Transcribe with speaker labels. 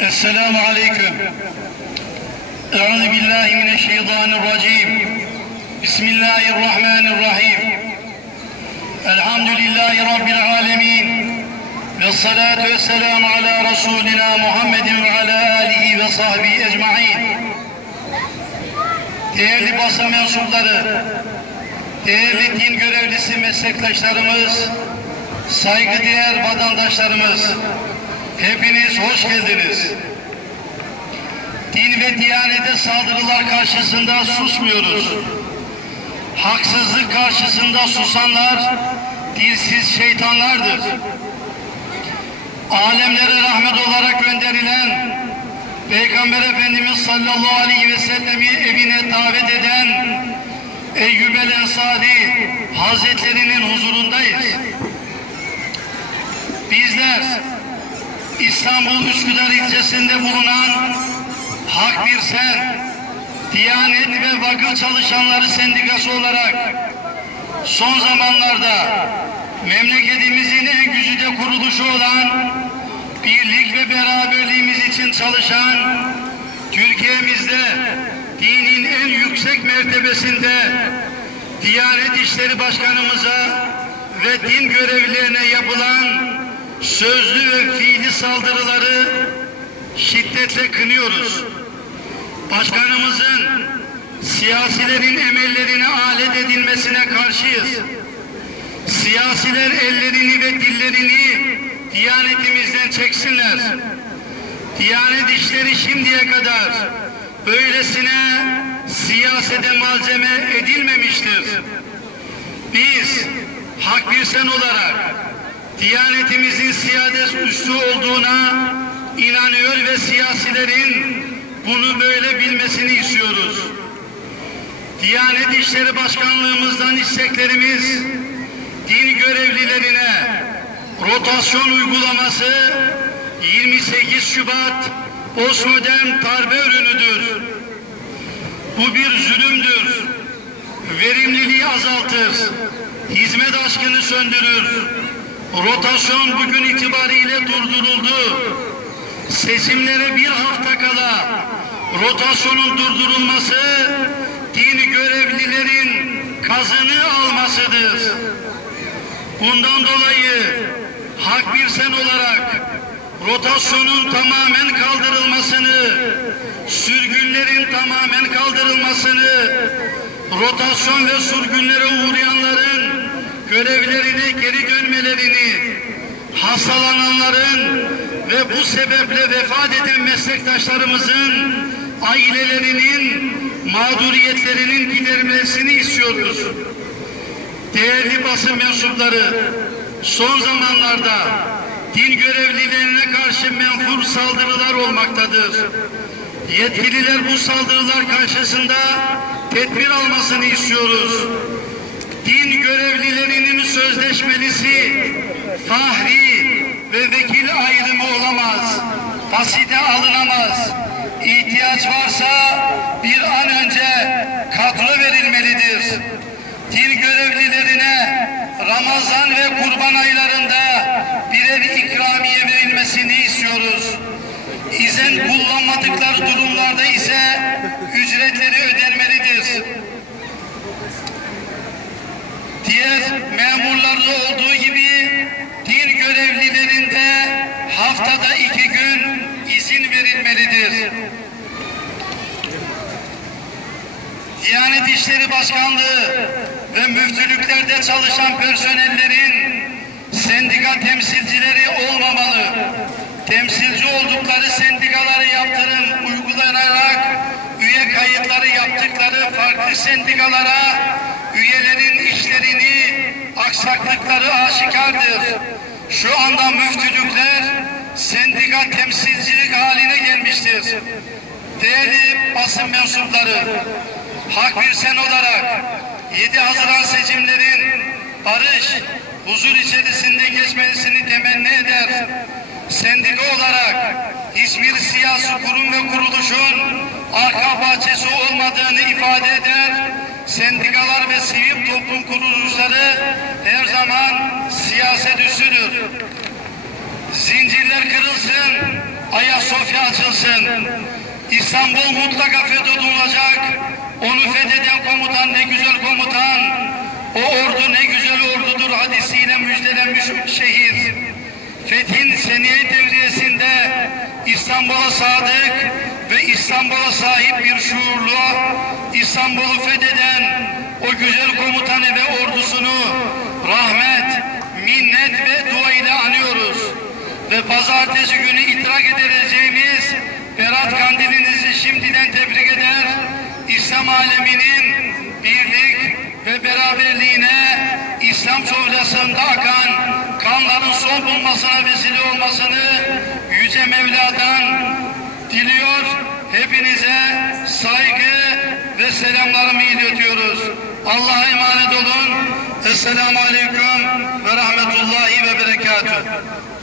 Speaker 1: Esselamu Aleyküm. Euzu billahi mineşşeytanirracim. Bismillahirrahmanirrahim. Elhamdülillahi Rabbil alemin. Ve salatu ve selamu ala Resulina Muhammedin ve ala alihi ve sahbihi ecma'in. Değerli basın mensupları, değerli din görevlisi meslektaşlarımız, saygıdeğer vatandaşlarımız, hepiniz hoş geldiniz. Din ve diyanete saldırılar karşısında susmuyoruz. Haksızlık karşısında susanlar dilsiz şeytanlardır. Alemlere rahmet olarak gönderilen Peygamber Efendimiz sallallahu aleyhi ve sellemi evine davet eden Eyyub el Ensari Hazretlerinin huzurundayız. Bizler İstanbul Üsküdar ilçesinde bulunan Hak Bir Sen, Diyanet ve Vakıf Çalışanları Sendikası olarak son zamanlarda memleketimizin en güzide kuruluşu olan birlik ve beraberliğimiz için çalışan Türkiye'mizde dinin en yüksek mertebesinde Diyanet İşleri Başkanımıza ve din görevlilerine yapılan sözlü ve fiili saldırıları şiddetle kınıyoruz. Başkanımızın siyasilerin emellerine alet edilmesine karşıyız. Siyasiler ellerini ve dillerini Diyanetimizden çeksinler. Diyanet işleri şimdiye kadar böylesine siyasete malzeme edilmemiştir. Biz hak bir sen olarak Diyanetimizin siyadet üstü olduğuna inanıyor ve siyasilerin bunu böyle bilmesini istiyoruz. Diyanet İşleri Başkanlığımızdan isteklerimiz din görevlilerine rotasyon uygulaması 28 Şubat postmodern darbe ürünüdür. Bu bir zulümdür. Verimliliği azaltır. Hizmet aşkını söndürür. Rotasyon bugün itibariyle durduruldu. Seçimlere bir hafta kala rotasyonun durdurulması dini görevlilerin kazını almasıdır. Bundan dolayı hak bir sen olarak rotasyonun tamamen kaldırılmasını, sürgünlerin tamamen kaldırılmasını, rotasyon ve sürgünlere uğrayanların görevlerine geri dönmelerini, hastalananların ve bu sebeple vefat eden meslektaşlarımızın ailelerinin mağduriyetlerinin giderilmesini istiyoruz. Değerli basın mensupları, son zamanlarda din görevlilerine karşı menfur saldırılar olmaktadır. Yetkililer bu saldırılar karşısında tedbir almasını istiyoruz. Din görevlilerinin sözleşmelisi fahri ve vekil ayrımı olamaz. Basite alınamaz. İhtiyaç varsa bir an önce kadro verilmelidir. Din görevlilerine Ramazan ve kurban aylarında birer ikramiye verilmesini istiyoruz. İzen kullanmadıkları durumlarda Diyanet İşleri Başkanlığı ve müftülüklerde çalışan personellerin sendika temsilcileri olmamalı. Temsilci oldukları sendikaları yaptırım uygulanarak üye kayıtları yaptıkları farklı sendikalara üyelerin işlerini aksaklıkları aşikardır. Şu anda müftülükler sendika temsilcilik haline gelmiştir. Değerli basın mensupları, hak bir sen olarak 7 Haziran seçimlerin barış, huzur içerisinde geçmesini temenni eder. Sendika olarak hiçbir siyasi kurum ve kuruluşun arka bahçesi olmadığını ifade eder. Sendikalar ve sivil toplum kuruluşları her zaman siyaset üstüdür. Zincirler kırılsın, yaşasın. İstanbul mutlaka fethedilacak. Onu fetheden komutan ne güzel komutan. O ordu ne güzel ordudur hadisiyle müjdelenmiş şehir. Fethin Seniye devriyesinde İstanbul'a sadık ve İstanbul'a sahip bir şuurlu, İstanbul'u fetheden o güzel komutanı ve ordusunu rahmet, minnet ve dua ile anıyoruz. Ve pazartesi günü itirak edileceğimiz Berat Kandilinizi şimdiden tebrik eder. İslam aleminin birlik ve beraberliğine İslam sofrasında akan kanların son bulmasına vesile olmasını Yüce Mevla'dan diliyor. Hepinize saygı ve selamlarımı iletiyoruz. Allah'a emanet olun. Esselamu Aleyküm ve Rahmetullahi ve Berekatuhu.